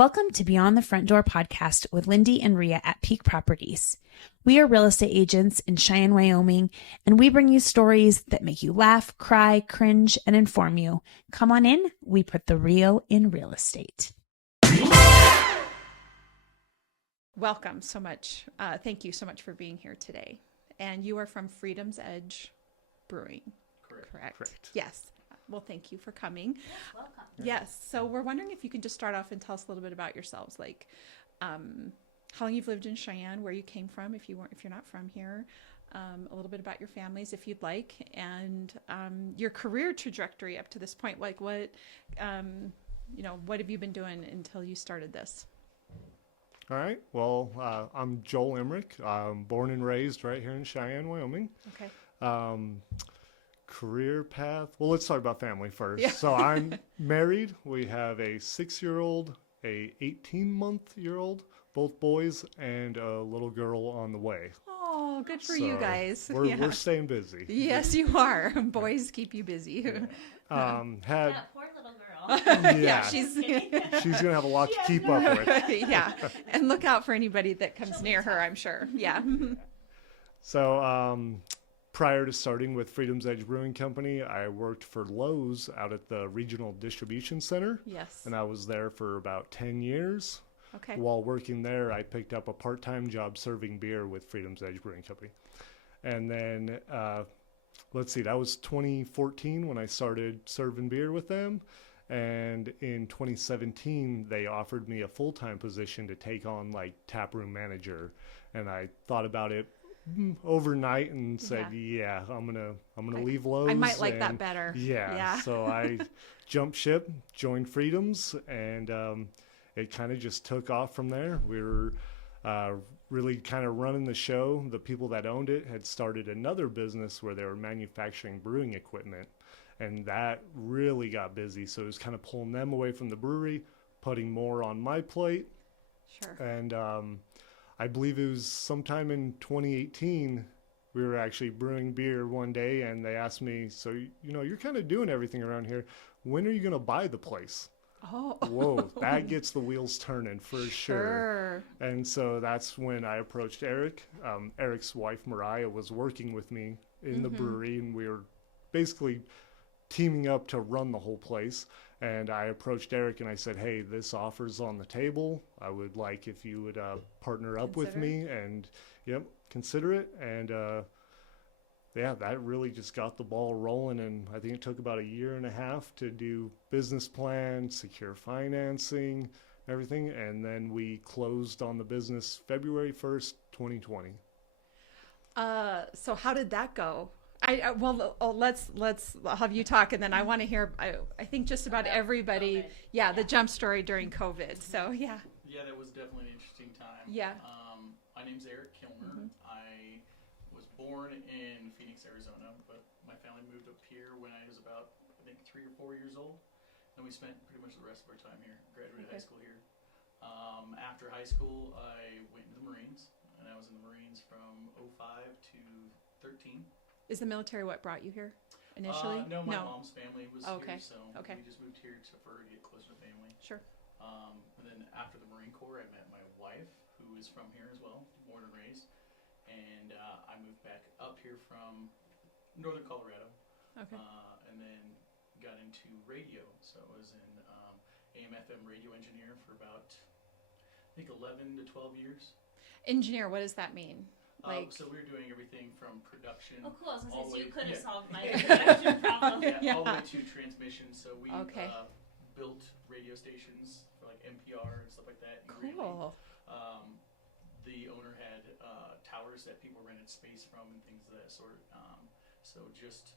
Welcome to Beyond the Front Door podcast with Lindee and Rhea at Peak Properties. We are real estate agents in Cheyenne, Wyoming, and we bring you stories that make you laugh, cry, cringe, and inform you. Come on in. We put the real in real estate. Welcome so much. Thank you so much for being here today. And you are from Freedoms Edge Brewing. Correct. Yes. Well, thank you for coming. Yes, welcome. Yes. So we're wondering if you could just start off and tell us a little bit about yourselves, like how long you've lived in Cheyenne, where you came from, if you're not from here, a little bit about your families, if you'd like, and your career trajectory up to this point. Like what have you been doing until you started this? All right. Well, I'm Joel Emmerich. I'm born and raised right here in Cheyenne, Wyoming. Okay. Career path. Well, let's talk about family first. Yeah. So I'm married. We have a 6-year-old, a 18-month-year-old, both boys, and a little girl on the way. Oh, good for you guys. We're staying busy. Yes, you are. Boys keep you busy. Yeah. That poor little girl. Yeah, she's gonna have a lot to keep up with. Yeah, and look out for anybody that comes near her, I'm sure. Yeah. So, prior to starting with Freedoms Edge Brewing Company, I worked for Lowe's out at the Regional Distribution Center. Yes. And I was there for about 10 years. Okay. While working there, I picked up a part-time job serving beer with Freedoms Edge Brewing Company. And then, that was 2014 when I started serving beer with them. And in 2017, they offered me a full-time position to take on like taproom manager. And I thought about it overnight and said, I'm gonna leave Lowe's. I might like that better. Yeah. So I jumped ship, joined Freedoms, and it kind of just took off from there. We were really kind of running the show. The people that owned it had started another business where they were manufacturing brewing equipment, and that really got busy. So it was kind of pulling them away from the brewery, putting more on my plate. Sure. And I believe it was sometime in 2018, we were actually brewing beer one day, and they asked me, so, you're kind of doing everything around here. When are you going to buy the place? Oh. Whoa, that gets the wheels turning for sure. And so that's when I approached Eric. Eric's wife, Mariah, was working with me in the brewery, and we were basically teaming up to run the whole place. And I approached Eric and I said, hey, this offer's on the table. I would like if you would partner up with me and consider it. And that really just got the ball rolling. And I think it took about 1.5 years to do business plan, secure financing, everything. And then we closed on the business February 1st, 2020. So how did that go? Let's have you talk, and then I want to hear. I think just about everybody. COVID. Yeah, the jump story during COVID. So yeah. Yeah, that was definitely an interesting time. Yeah. My name's Eric Kilmer. I was born in Phoenix, Arizona, but my family moved up here when I was about 3 or 4 years old, and we spent pretty much the rest of our time here. Graduated high school here. After high school, I went into the Marines, and I was in the Marines from 05 to 13. Is the military what brought you here initially? No, my mom's family was Okay. here, so we just moved here for her to get closer to family. Sure. And then after the Marine Corps, I met my wife, who is from here as well, born and raised. And I moved back up here from northern Colorado. Okay. And then got into radio. So I was in AM/FM radio engineer for about, 11 to 12 years. Engineer, what does that mean? So we were doing everything from production. Oh, cool. So all the way- you could have yeah. solved my production problem. All the way to transmission. So we built radio stations for like NPR and stuff like that. Cool. The owner had towers that people rented space from and things of that sort. So just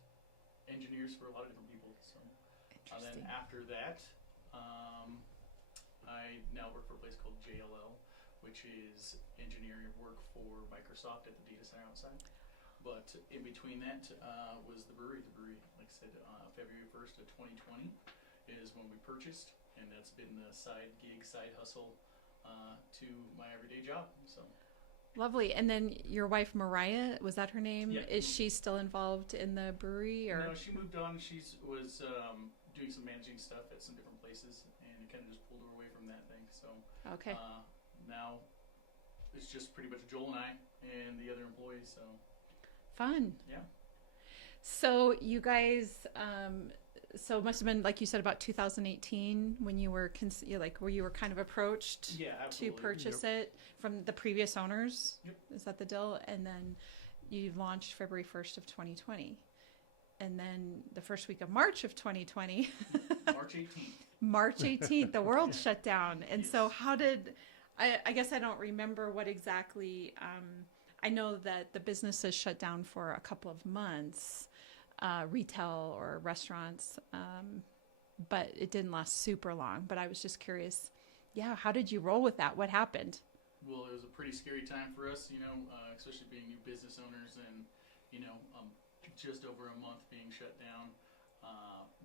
engineers for a lot of different people. So then after that, I now work for a place called JLL, which is engineering work for Microsoft at the data center outside. But in between that was the brewery. The brewery, like I said, February 1st of 2020 is when we purchased, and that's been the side gig, side hustle to my everyday job. So Lovely. And then your wife, Mariah, was that her name? Yeah. Is she still involved in the brewery? Or? No, she moved on. She was doing some managing stuff at some different places, and it kind of just pulled her away from that thing. So So Okay. now it's just pretty much Joel and I and the other employees. So Fun. yeah. So you guys, so it must have been, like you said, about 2018 when you were, where you were kind of approached Yeah, to absolutely. purchase it from the previous owners. Yep. Is that the deal? And then you launched February 1st of 2020. And then the first week of March of 2020, March 18th. March 18th, the world shut down. And so Yes. how did, I guess I don't remember what exactly, I know that the businesses shut down for a couple of months, retail or restaurants, but it didn't last super long. But I was just curious, yeah, how did you roll with that? What happened? Well, it was a pretty scary time for us, especially being new business owners and, just over a month being shut down.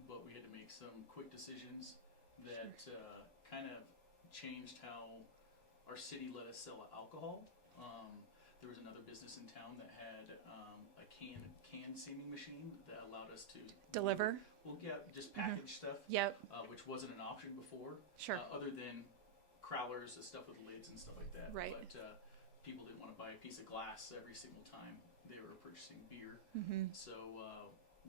But we had to make some quick decisions that kind of changed how our city let us sell alcohol. There was another business in town that had a can seaming machine that allowed us to Deliver? Well, yeah, just package stuff, Yep, which wasn't an option before. sure. Other than crowlers, the stuff with lids and stuff like that. Right. But people didn't want to buy a piece of glass every single time they were purchasing beer. Mm-hmm. So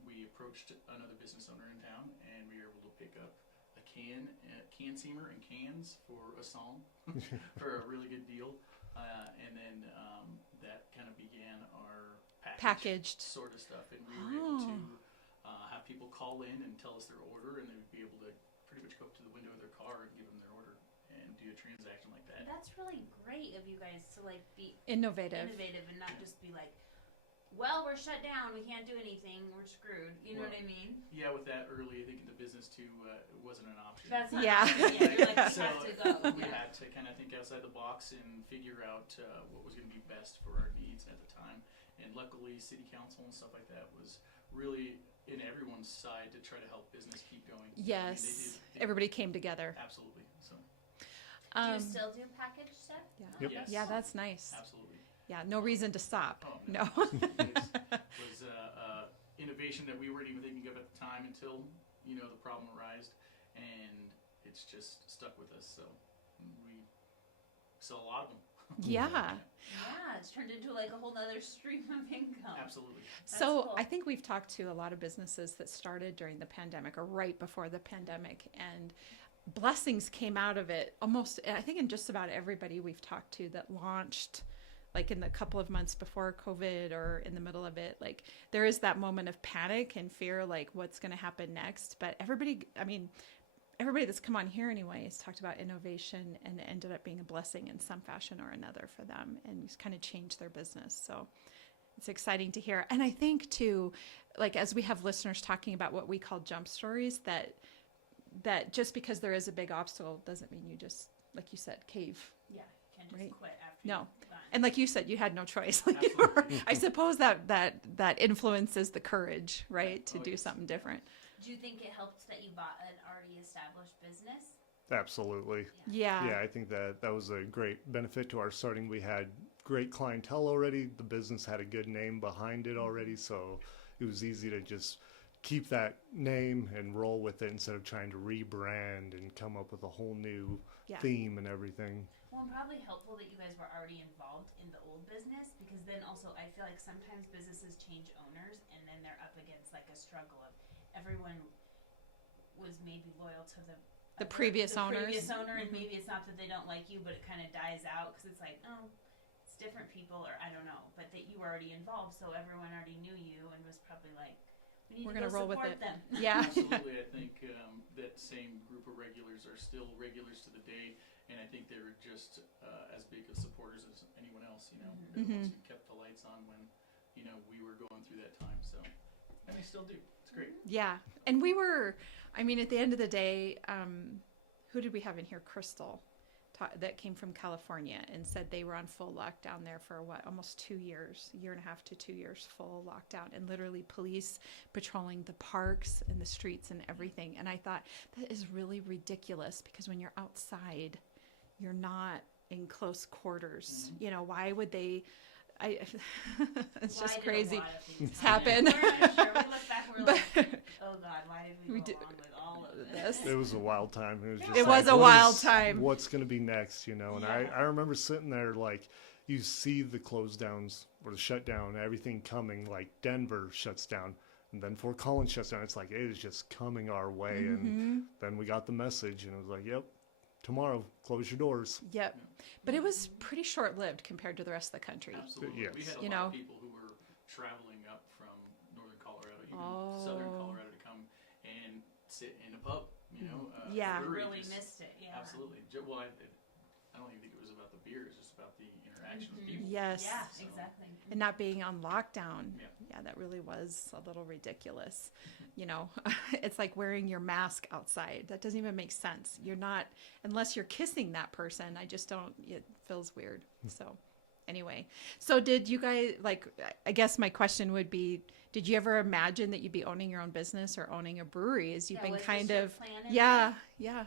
we approached another business owner in town, and we were able to pick up a can seamer and cans for a song for a really good deal. And then that kind of began our Packaged. sort of stuff, and we were able to have people call in and tell us their order, and they would be able to pretty much go up to the window of their car and give them their order and do a transaction like that. That's really great of you guys to like be Innovative. and not just be like, well, we're shut down, we can't do anything, we're screwed. You know Well, what I mean? Yeah, with that early, I think in the business too, it wasn't an option. That's not Yeah. yeah, you're like, So you have to go. we Yeah. had to kind of think outside the box and figure out what was going to be best for our needs at the time. And luckily, city council and stuff like that was really in everyone's side to try to help business keep going. Yes. I mean, Everybody came together. absolutely. So Do you still do package stuff? Yeah. Yep. yes, Yeah, that's nice. absolutely. Yeah, no reason to stop. Oh, No. It was innovation that we weren't even thinking of at the time until the problem arose, and it's just stuck with us. So we sell a lot of them. Yeah. Yeah, it's turned into like a whole other stream of income. Absolutely. So cool. I think we've talked to a lot of businesses that started during the pandemic or right before the pandemic, and blessings came out of it almost, I think, in just about everybody we've talked to that launched like in the couple of months before COVID or in the middle of it. Like there is that moment of panic and fear, like what's going to happen next. But everybody that's come on here anyway has talked about innovation, and it ended up being a blessing in some fashion or another for them, and just kind of changed their business. So it's exciting to hear. And I think too, like as we have listeners talking about what we call jump stories, that just because there is a big obstacle doesn't mean you just, like you said, cave. Yeah, you can't just Right. quit after No. you've done. And like you said, you had no choice. Like you were, I suppose that influences the courage, right, to Oh, do yes. something different. Do you think it helped that you bought an already established business? Absolutely. Yeah. Yeah, I think that was a great benefit to our starting. We had great clientele already. The business had a good name behind it already, so it was easy to just keep that name and roll with it instead of trying to rebrand and come up with a whole new Yeah. theme and everything. Well, and probably helpful that you guys were already involved in the old business, because then also I feel like sometimes businesses change owners and then they're up against like a struggle of everyone was maybe loyal to the previous owners. previous owner, and Mhm. maybe it's not that they don't like you, but it kind of dies out because it's like, oh, it's different people, or I don't know, but that you were already involved, so everyone already knew you and was probably like, we need We're to gonna go roll with support it. them. Yeah. Absolutely. I think that same group of regulars are still regulars to the day, and I think they were just as big of supporters as anyone else. They're the ones who kept the lights on when we were going through that time. So, and they still do. It's great. Yeah. And we were, I mean, at the end of the day, who did we have in here? Crystal, that came from California and said they were on full lockdown there for almost 2 years, a year and a half to 2 years, full lockdown, and literally police patrolling the parks and the streets and everything. And I thought that is really ridiculous, because when you're outside, you're not in close quarters. Mm-hmm. Why would they I it's Well, I just did a crazy. lot of things It's happened. We're not sure. We look back, we're But like, oh God, why did we We go did- along with all of this. this? It was a wild time. It was just It was like, a what wild is- time. What's going to be next, you know? And I Yeah. remember sitting there like, you see the close downs or the shutdown, everything coming, like Denver shuts down. And then Fort Collins shuts down. It's like, it is just coming our way. And Mhm. then we got the message and it was like, yep, tomorrow, close your doors. Yep. But it was pretty short-lived compared to the rest of the country. Absolutely. Yes. We had a You lot know. of people who were traveling up from northern Colorado, even Oh. southern Colorado, to come and sit in a pub. You know, Yeah. a brewery Really just- missed it. Yeah. Absolutely. Well, I don't even think it was about the beer. It's just about the interaction with Mhm. people. Yes. Yeah, So- exactly. And not being on lockdown. Yeah. Yeah, that really was a little ridiculous. You know, it's like wearing your mask outside. That doesn't even make sense. You're not, unless you're kissing that person. I just don't, it feels weird. So, anyway. So, did you guys, like, I guess my question would be, did you ever imagine that you'd be owning your own business or owning a brewery? As you've Yeah, been was kind this your of, plan in yeah, yeah.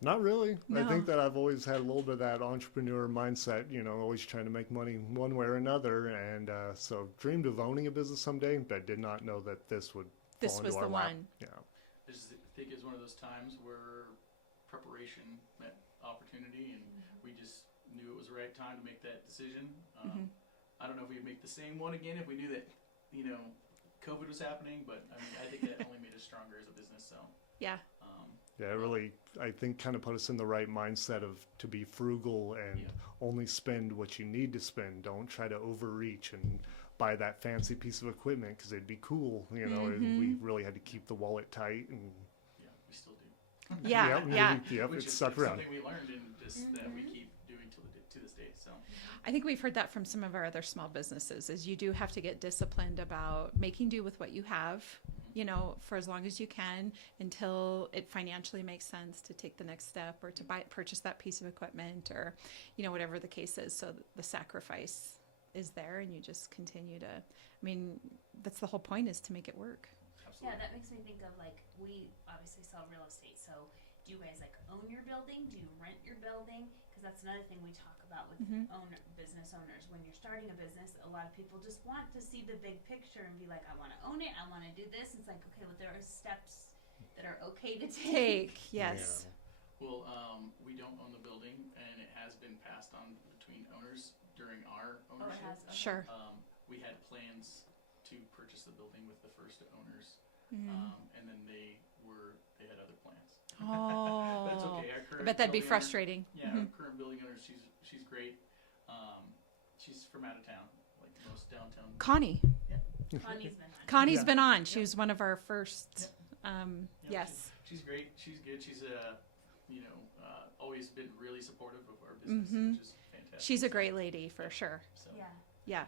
Not really. I No. think that I've always had a little bit of that entrepreneur mindset, you know, always trying to make money one way or another. And so dreamed of owning a business someday, but did not know that this would This fall was into the our lap. one. Yeah. I just think it's one of those times where preparation met opportunity, and we just knew it was the right time to make that decision. Mhm. I don't know if we'd make the same one again if we knew that, you know, COVID was happening, but I mean, I think that only made us stronger as a business. So, Yeah. Yeah, it really, I think, kind of put us in the right mindset of to be frugal and Yeah. only spend what you need to spend. Don't try to overreach and buy that fancy piece of equipment because it'd be cool, you know. And we really had to keep the wallet tight and yeah, we still do. Yeah. yep, Yeah. yep, Which it is stuck around. something we learned and just that we keep doing to this day. So, I think we've heard that from some of our other small businesses is you do have to get disciplined about making do with what you have, you know, for as long as you can until it financially makes sense to take the next step or to purchase that piece of equipment or, you know, whatever the case is. So the sacrifice is there and you just continue to, I mean, that's the whole point is to make it work. absolutely. Yeah, that makes me think of like we obviously sell real estate. So do you guys like own your building? Do you rent your building? Because that's another thing we talk about with business owners. When you're starting a business, a lot of people just want to see the big picture and be like, I want to own it. I want to do this. It's like, okay, well, there are steps that are okay to take. Yes. Well, we don't own the building, and it has been passed on between owners during our Oh, it ownership. has. Okay. Sure. We had plans to purchase the building with the first owners, and then they had other plans. Oh. That's okay. Our I current bet that'd be building owner- frustrating. Yeah, our current building owner, she's great. She's from out of town, like most downtown. Connie. Connie's been on. Connie's Yeah. been on. She was one of our first. Yeah, Yes. She's great. She's good. She's always been really supportive of our business, which is fantastic. She's a great lady for sure. So, Yeah. Yeah.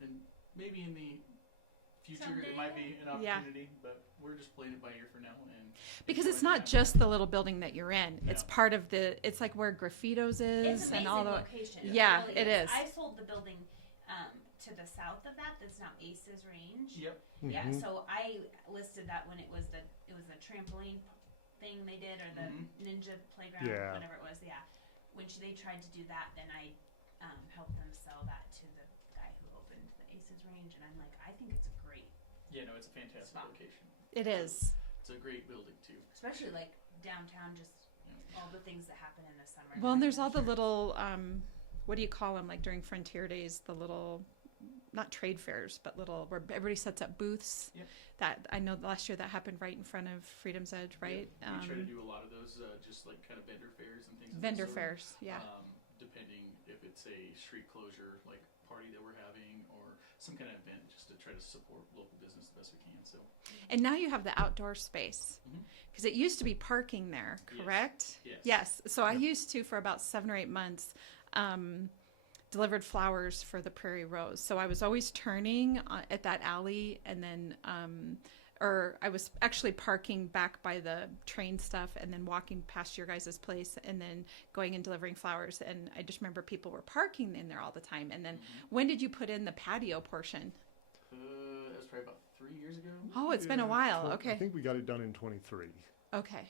and maybe in the future Someday, it might be an Yeah. opportunity, but we're just playing it by ear for now. And Because it's enjoying not the just the little building that you're in. It's Yeah. part of the, it's like where Graffitos is It's and amazing all the, location. Yeah, really it is. I sold the building to the south of that. That's now Ace's Range. Yep. Yeah. Mhm. So I listed that when it was the trampoline thing they did or the ninja playground, Yeah. whatever it was. Yeah. When they tried to do that, then I helped them sell that to the guy who opened the Ace's Range, and I'm like, I think it's a great, Yeah, no, it's a fantastic Spot. location. it is. It's a great building too. especially like downtown. Just all the things that happen in the summer. Well, and there's all the little, what do you call them? Like during Frontier Days, the little, not trade fairs, but little, where everybody sets up booths. Yep. That, I know last year that happened right in front of Freedom's Edge, right? Yeah, we try to do a lot of those, just like kind of vendor fairs and things. of that Vendor sort. fairs, yeah. Depending if it's a street closure, like party that we're having, or some kind of event, just to try to support local business the best we can. So, And now you have the outdoor space. Mhm. Because it used to be parking there, Yes. correct? yes. Yes. So I used to, for about 7 or 8 months, delivered flowers for the Prairie Rose. So I was always turning at that alley and then, or I was actually parking back by the train stuff and then walking past your guys' place and then going and delivering flowers. And I just remember people were parking in there all the time. And then when did you put in the patio portion? That was probably about 3 years ago. Oh, it's been a Yeah, while. I Okay. think we got it done in 23. Okay.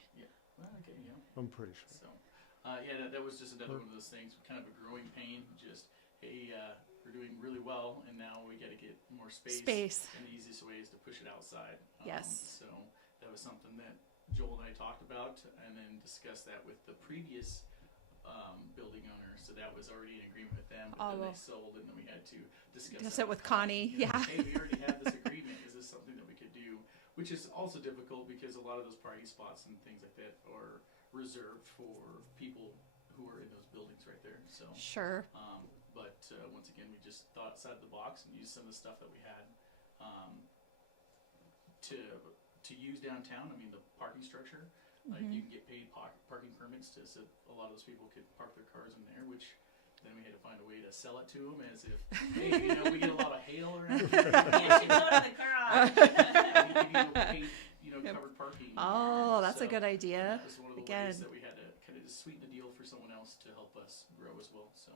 Well, okay, yeah. I'm pretty sure. So, yeah, that was just another one of those things, kind of a growing pain. Just hey, we're doing really well, and now we got to get more space. And the easiest way is to push it outside. Yes. So that was something that Joel and I talked about, and then discussed that with the previous building owner. So that was already in agreement with them, but then they sold, and then we had to discuss it with Connie. You know, Yeah. Hey, we already had this agreement. Is this something that we could do? Which is also difficult because a lot of those party spots and things like that are reserved for people who are in those buildings right there. So Sure. But once again, we just thought outside the box and used some of the stuff that we had to use downtown. I mean, the parking structure, like you can get paid parking permits to, so a lot of those people could park their cars in there, which then we had to find a way to sell it to them as if, hey, you know, we get a lot of hail around here. You should go to the garage. We give you covered parking. Oh, that's a good And idea. that was one of the Again. ways that we had to kind of just sweeten the deal for someone else to help us grow as well. So,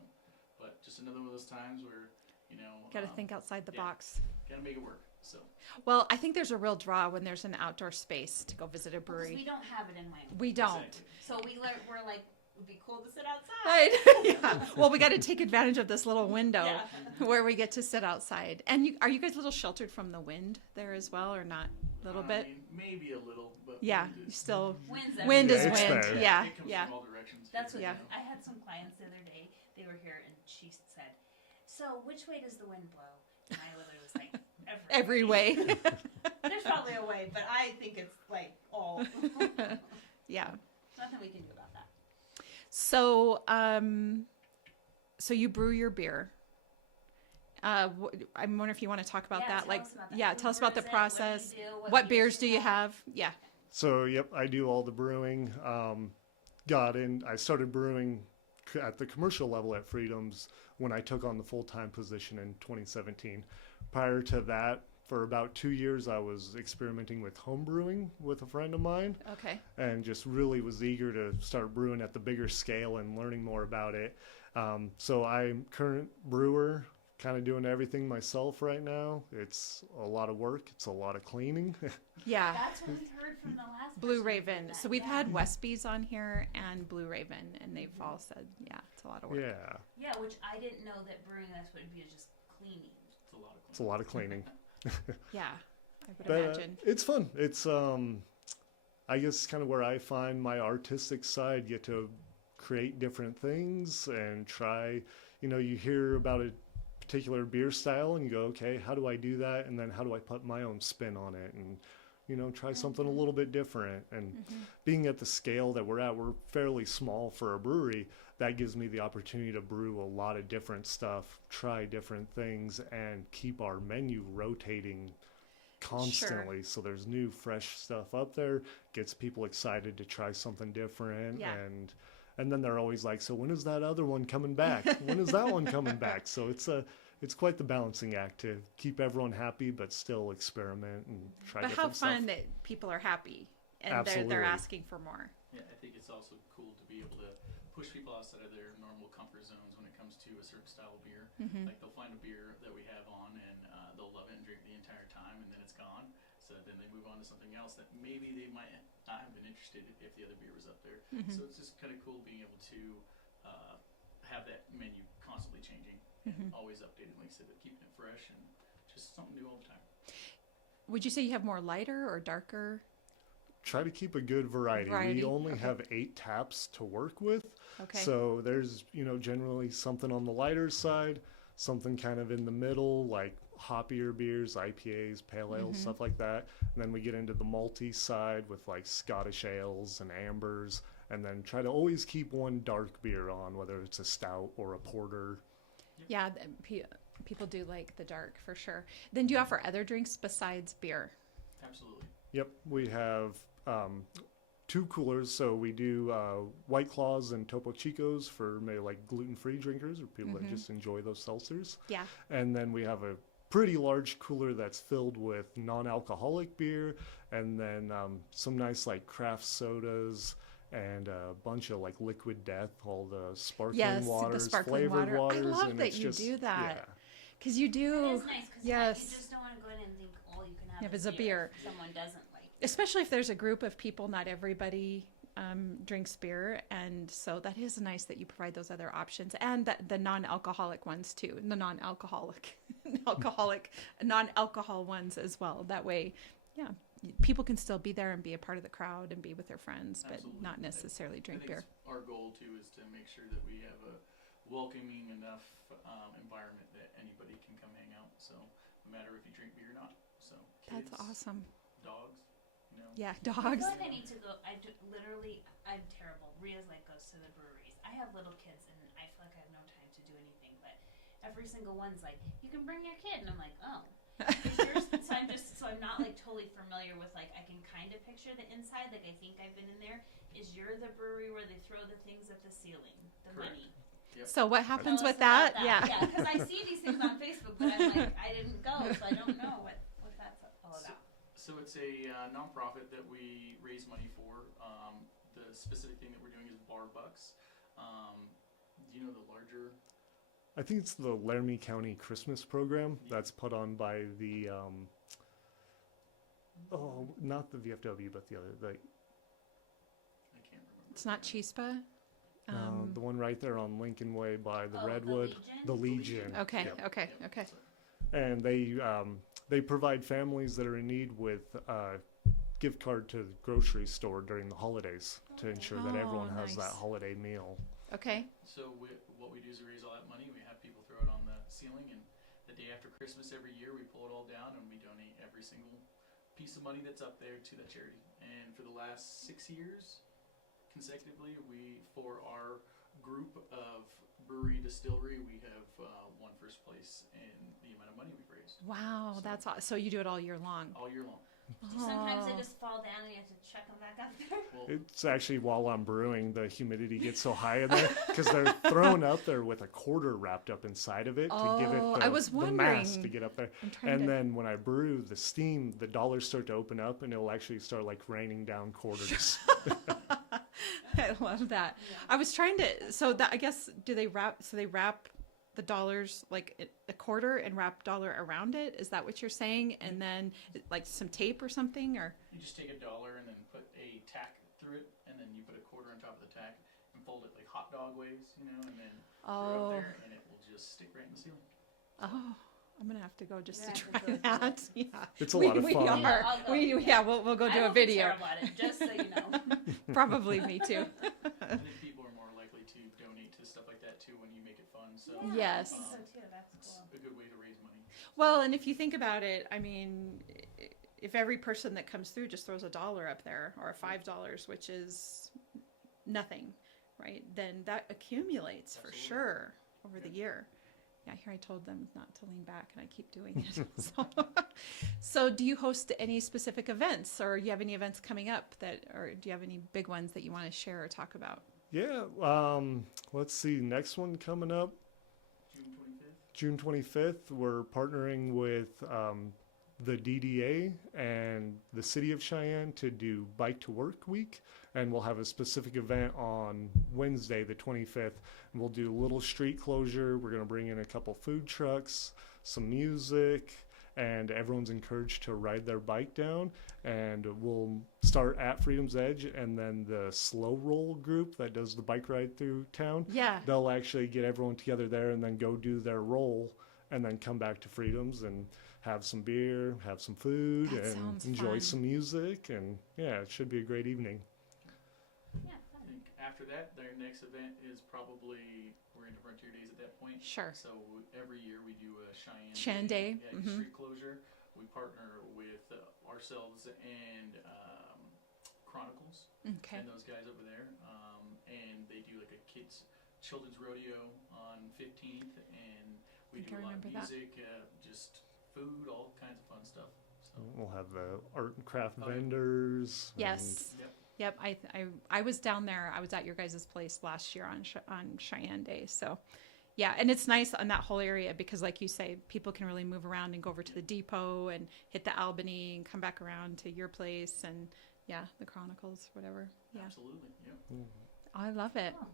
but just another one of those times where, you know, Got to think outside the yeah. box. gotta make it work. So Well, I think there's a real draw when there's an outdoor space to go visit a Because brewery. we don't have it in Wyoming. We don't. Exactly. So we're like, it would be cool to sit outside. Right. Yeah. Well, we got to take advantage of this little window Yeah. where we get to sit outside. And are you guys a little sheltered from the wind there as well, or not? A little bit. I mean, maybe a little, but Yeah. wind is, Still. Wind's Wind is everywhere. it's wind. there. Yeah. It comes Yeah. from all directions. That's what Yeah. I had some clients the other day. They were here and she said, "So which way does the wind blow?" And I literally was like, Every way. There's probably a way, but I think it's like all. Yeah. Nothing we can do about that. So, so you brew your beer. I wonder if you want to talk about that. Tell Like, us about that. yeah, Who tell us about the brews it? What do you process. do? What beers do you have? Yeah. So, yep, I do all the brewing. I started brewing at the commercial level at Freedoms when I took on the full-time position in 2017. Prior to that, for about 2 years, I was experimenting with home brewing with a friend of mine Okay. and just really was eager to start brewing at the bigger scale and learning more about it. So I'm current brewer, kind of doing everything myself right now. It's a lot of work. It's a lot of cleaning. Yeah. That's what we heard from the last Blue person who did Raven. that. So we've Yeah. had Westby's on here and Blue Raven, and they've all said, yeah, it's a lot of work. Yeah, Yeah, which I didn't know that brewing this would be just cleaning. It's a lot of it's a lot of cleaning. Yeah, I would But imagine. it's fun. It's I guess kind of where I find my artistic side, get to create different things and try. You know, you hear about a particular beer style and you go, okay, how do I do that? And then how do I put my own spin on it? And you know, try something a little bit different. And being at the scale that we're at, we're fairly small for a brewery. That gives me the opportunity to brew a lot of different stuff, try different things, and keep our menu rotating constantly. So there's new, fresh stuff up there, gets people excited to try something different. Yeah. And then they're always like, so when is that other one coming back? When is that one coming back? So it's quite the balancing act to keep everyone happy, but still experiment and try But how different stuff. fun that people are happy and Absolutely. they're asking for more. Yeah, I think it's also cool to be able to push people outside of their normal comfort zones when it comes to a certain style of beer. Like they'll find a beer that we have on and they'll love it and drink the entire time, and then it's gone. So then they move on to something else that maybe they might not have been interested if the other beer was up there. So it's just kind of cool being able to have that menu constantly changing, and always updated, like I said, keeping it fresh and just something new all the time. Would you say you have more lighter or darker? Try to keep a good variety. Variety, We only okay. have 8 taps to work with. Okay. So there's, you know, generally something on the lighter side, something kind of in the middle, like hoppier beers, IPAs, pale ales, stuff like that. And then we get into the malty side with like Scottish ales and ambers, and then try to always keep one dark beer on, whether it's a stout or a porter. Yeah, people do like the dark for sure. Then do you offer other drinks besides beer? Absolutely. Yep, we have 2 coolers. So we do White Claws and Topo Chicos for maybe like gluten-free drinkers or people that just enjoy those seltzers. Yeah. And then we have a pretty large cooler that's filled with non-alcoholic beer, and then some nice like craft sodas and a bunch of like Liquid Death, all the sparkling Yes, waters, the sparkling flavored water. I waters. love and that it's you just, do that. Yeah. Because you It do. is nice because Yes. you just don't want to go in and think all you can have If is it's a beer. if someone doesn't like it. Especially if there's a group of people, not everybody drinks beer, and so that is nice that you provide those other options and that the non-alcoholic ones too, the non-alcohol ones as well. That way, yeah, people can still be there and be a part of the crowd and be with their friends, but Absolutely. not necessarily drink beer. Our goal too is to make sure that we have a welcoming enough environment that anybody can come hang out. So no matter if you drink beer or not. So kids, That's awesome. dogs, Yeah, I dogs. feel like I need to go. I'm terrible. Rhea's like goes to the breweries. I have little kids, and I feel like I have no time to do anything. But every single one's like, you can bring your kid, and I'm like, oh. Is yours? So I'm not like totally familiar with like I can kind of picture the inside. Like I think I've been in there. Is yours the brewery where they throw the things at the ceiling, the Correct. money? Yep. So what happens Tell us with about that? Yeah. Yeah, because I see these things on Facebook, but I'm like, I didn't go, so I don't know what that's all about. So it's a nonprofit that we raise money for. The specific thing that we're doing is Bar Bucks. Do you know the larger? I think it's the Laramie County Christmas program that's put on by the, not the VFW, but the other, I can't remember. It's not Chispa. the one right there on Lincoln Way by the Oh, Redwood, the Legion. Okay. Yep. Okay. Yep. Okay. And they provide families that are in need with gift card to the grocery store during the holidays to ensure that everyone has that nice. holiday meal. Okay. So what we do is we raise all that money. We have people throw it on the ceiling, and the day after Christmas every year, we pull it all down and we donate every single piece of money that's up there to that charity. And for the last 6 years, consecutively, for our group of brewery distillery, we have won first place in the amount of money we've raised Wow, that's awesome. So you do it all year long. all year long. Sometimes they Oh. just fall down and you have to check them back up there. Well, It's actually while I'm brewing, the humidity gets so high in there because they're thrown up there with a quarter wrapped up inside of it to give Oh, it I was the mass to wondering. get up there. I'm trying And to. then when I brew, the steam, the dollars start to open up and it'll actually start like raining down quarters. I love that. I was trying to. So that I guess do they wrap? So they wrap the dollars like a quarter and wrap dollar around it. Is that what you're saying? And then like some tape or something or. you just take $1 and then put a tack through it, and then you put a quarter on top of the tack and fold it like hot dog ways, and then throw it Oh. up there, and it will just stick right in the ceiling. Oh, I'm gonna have to go just Yeah, to I try have to go that. too. Yeah, It's a lot of we fun. are. Yeah, I'll go. We'll go do I a will be video. terrible at it, just so you know. Probably me too. I think people are more likely to donate to stuff like that too when you make it fun. So Yes. I think so too. That's it's cool. a good way to raise money. Well, and if you think about it, I mean, if every person that comes through just throws $1 up there or $5, which is nothing, right? Then that accumulates for Absolutely. sure over the Yeah. year. Yeah, here I told them not to lean back, and I keep doing it. So do you host any specific events, or do you have any events coming up or do you have any big ones that you want to share or talk about? Yeah. Let's see. Next one coming up, June 25th. June 25th. We're partnering with the DDA and the city of Cheyenne to do Bike to Work Week. And we'll have a specific event on Wednesday, the 25th. And we'll do a little street closure. We're going to bring in a couple food trucks, some music, and everyone's encouraged to ride their bike down. And we'll start at Freedoms Edge, and then the slow roll group that does the bike ride through town, Yeah. they'll actually get everyone together there and then go do their roll and then come back to Freedoms and have some beer, have some food, That and sounds enjoy fun. some music. And yeah, it should be a great evening. Yeah, I fun. think after that, their next event is probably, we're into Frontier Days at that point. Sure. So every year we do a Cheyenne Day. Yeah, Mhm. street closure. We partner with ourselves and Chronicles Okay. and those guys over there. And they do like a children's rodeo on 15th, and we Think do I a lot of remember that. music, just food, all kinds of fun stuff. So, We'll have the art and craft Oh, yeah. vendors. Yes. yep. Yep, I was down there. I was at your guys' place last year on Cheyenne Day. So, yeah, and it's nice on that whole area because, like you say, people can really move around and go over to the depot and hit the Albany and come back around to your place and yeah, the Chronicles, whatever. Yeah, Absolutely. Yep. I love it. Oh.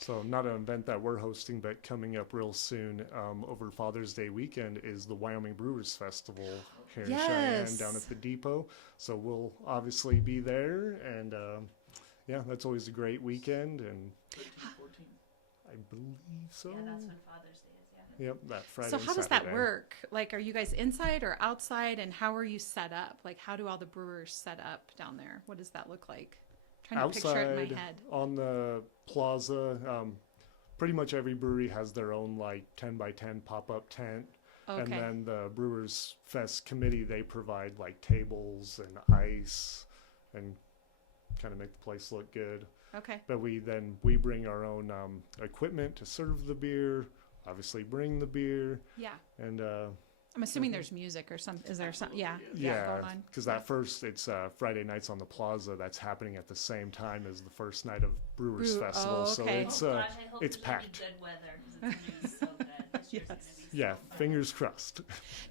So not an event that we're hosting, but coming up real soon over Father's Day weekend is the Wyoming Brewers Festival here in Cheyenne Yes. down at the depot. So we'll obviously be there and yeah, that's always a great weekend, and 13, 14. I believe so. Yeah, that's when Father's Day is. Yeah. Yep, that Friday. So and how does that Saturday. work? Like, are you guys inside or outside, and how are you set up? Like, how do all the brewers set up down there? What does that look like? I'm trying to picture it in Outside my head. on the plaza, pretty much every brewery has their own like 10 by 10 pop-up tent. And Okay. then the Brewers Fest committee, they provide like tables and ice and kind of make the place look good. Okay. But we bring our own equipment to serve the beer, obviously bring the beer, Yeah. and I'm assuming there's music or something. Is there some? Yeah. Absolutely, Yeah. yeah, Going on. because that first, it's Friday nights on the plaza. That's happening at the same time as the first night of Brewers Brew- Festival. oh, So okay. it's Oh gosh, I hope it's there's gonna packed. be good weather because it's gonna be so good. This year's gonna Yes. be so yeah, fun. fingers crossed.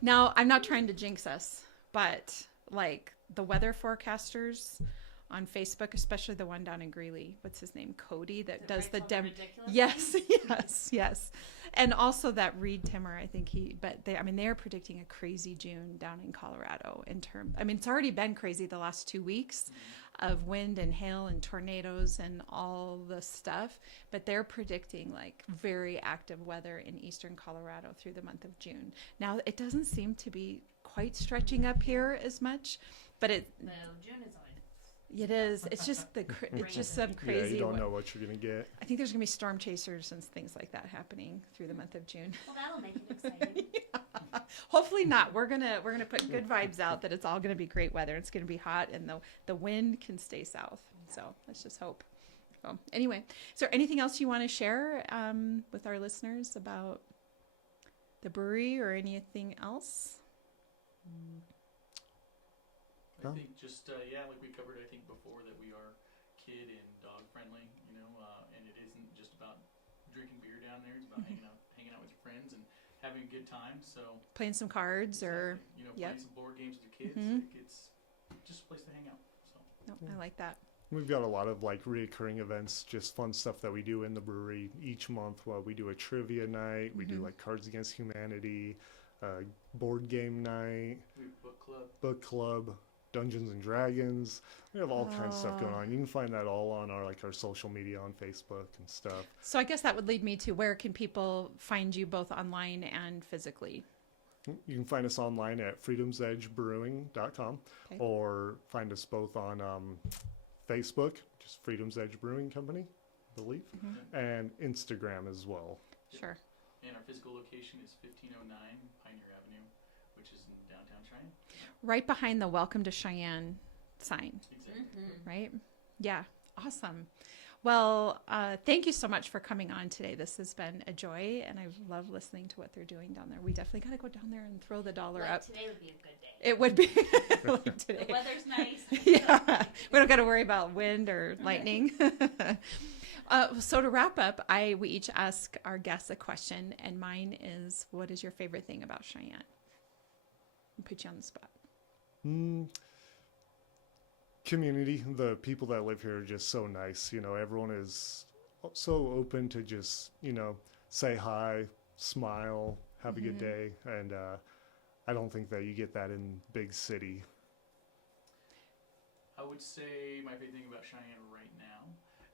Now, I'm not trying to jinx us, but like the weather forecasters on Facebook, especially the one down in Greeley, what's his name? Cody, that The does the Rightful Yes, Ridiculous? yes. And also that Reed Timmer, I think they're predicting a crazy June down in Colorado it's already been crazy the last 2 weeks of wind and hail and tornadoes and all the stuff, but they're predicting like very active weather in eastern Colorado through the month of June. Now, it doesn't seem to be quite stretching up here as much, but No, June is always. it is. It's just it's just some Yeah, crazy. you don't know what you're gonna get. I think there's gonna be storm chasers and things like that happening through the month of June. Well, that'll make it exciting. Hopefully not. We're gonna put good vibes out that it's all gonna be great weather. It's gonna be hot and the wind can stay south. So let's just hope. So anyway, is there anything else you want to share with our listeners about the brewery or anything else? No. I think just like we covered, I think before that we are kid and dog friendly, and it isn't just about drinking beer down there. It's about hanging out with your friends and having a good time. So Playing some cards or exactly, yep. playing some board games with your kids. Mhm. Like, it's just a place to hang out. So no, I like that. We've got a lot of like reoccurring events, just fun stuff that we do in the brewery each month. Well, we do a trivia night, we do Mhm. like Cards Against Humanity, board game night, we have book club, Dungeons and Dragons. We have all kinds of stuff going Oh. on. You can find that all on our social media on Facebook and stuff. So I guess that would lead me to where can people find you both online and physically? You can find us online at freedomsedgebrewing.com Okay. or find us both on Facebook, just Freedoms Edge Brewing Company, I believe, and Instagram as well. Sure. and our physical location is 1509 Pioneer Avenue, which is in downtown Cheyenne. Right behind the Welcome to Cheyenne sign, Exactly. Mm-hmm. right? Yeah. Awesome. Well, thank you so much for coming on today. This has been a joy, and I love listening to what they're doing down there. We definitely got to go down there and throw the dollar Like up. today would be a good day. It would be like The today. weather's nice. Yeah, we don't got to worry about wind or lightning. So to wrap up, we each ask our guests a question, and mine is, what is your favorite thing about Cheyenne? I'll put you on the spot. Community, the people that live here are just so nice. Everyone is so open to just, say hi, smile, have a good day. And I don't think that you get that in big city. I would say my favorite thing about Cheyenne right now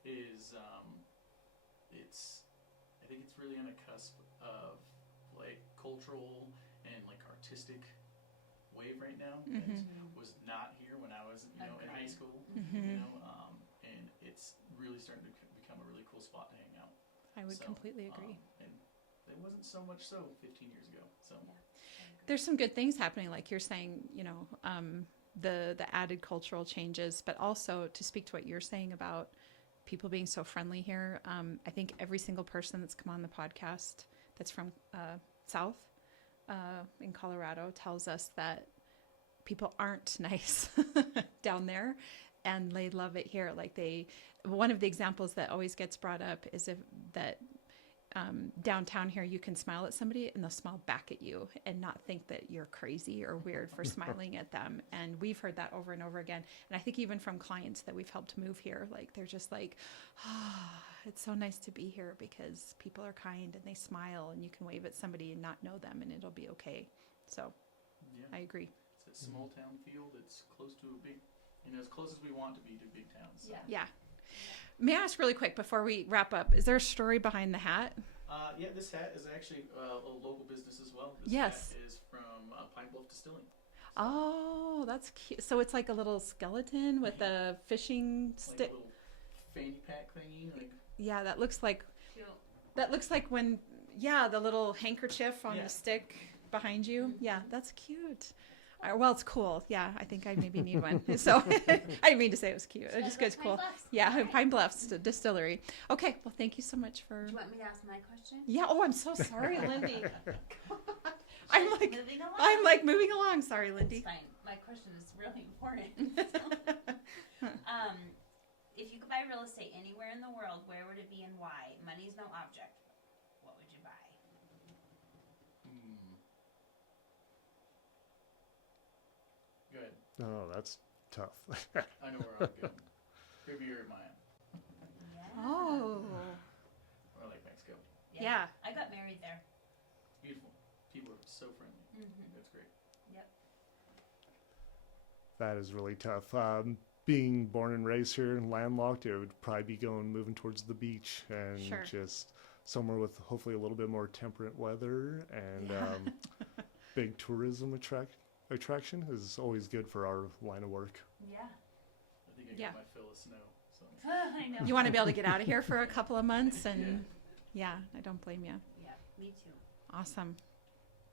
is I think it's really on a cusp of like cultural and like artistic wave right now that was not here when I was in high school, and it's really starting to become a really cool spot to hang out. I would So, completely agree. And it wasn't so much so 15 years ago. So There's some good things happening, like you're saying, the added cultural changes, but also to speak to what you're saying about people being so friendly here. I think every single person that's come on the podcast that's from South in Colorado tells us that people aren't nice down there, and they love it here. Like one of the examples that always gets brought up is that downtown here, you can smile at somebody and they'll smile back at you and not think that you're crazy or weird for smiling at them. And we've heard that over and over again. And I think even from clients that we've helped move here, like they're just like, it's so nice to be here because people are kind and they smile and you can wave at somebody and not know them and it'll be okay. So yeah, I agree. it's a small town feel that's close to a big, as close as we want to be to big towns. So. Yeah. Yeah, May I ask really quick before we wrap up, is there a story behind the hat? Yeah, this hat is actually a local business as well. This Yes. hat is from Pine Bluff Distilling. Oh, that's cute. So it's like a little skeleton with a fishing Like a stick. little fanny pack thingy. Like, Yeah, that looks like Cute. when, yeah, the little handkerchief on Yeah. the stick behind you. Yeah, that's cute. Well, it's cool. Yeah, I think I maybe need one. So I didn't mean to say it was cute. It just That's gets cool. Pine Bluffs. Yeah, Alright. Pine Bluffs Distillery. Okay, well, thank you so much for. Do you want me to ask my question? Yeah. Oh, I'm so sorry, Lindee. I'm like, Moving along. I'm like moving along. Sorry, It's Lindee. fine. My question is really important. If you could buy real estate anywhere in the world, where would it be and why? Money's no object. What would you buy? go ahead. Oh, that's tough. I know where I'm going. Riviera Maya. Yeah. Oh. Or like Mexico. Yeah. I got married there. It's beautiful. People are so friendly. That's great. That is really tough. Being born and raised here and landlocked, it would probably be moving towards the beach and Sure. just somewhere with hopefully a little bit more temperate weather and big tourism attraction is always good for our line of work. Yeah. I think I Yeah. got my fill of snow. So. I know. You want to be able to get out of here for a couple of months, and yeah, I don't blame you. Yeah, me too. Awesome.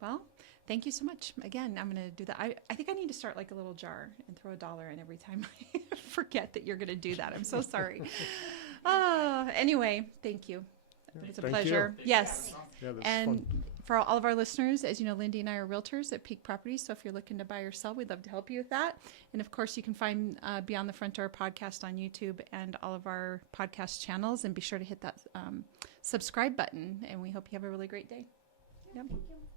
Well, thank you so much. Again, I'm going to do that. I think I need to start like a little jar and throw $1 in every time I forget that you're going to do that. I'm so sorry. Anyway, thank you. It was a Thank pleasure. you. Yes. Yeah, that's And fun. for all of our listeners, as you know, Lindee and I are realtors at Peak Properties. So if you're looking to buy or sell, we'd love to help you with that. And of course, you can find Beyond the Front Door podcast on YouTube and all of our podcast channels. And be sure to hit that subscribe button. And we hope you have a really great day. Yep. Thank you.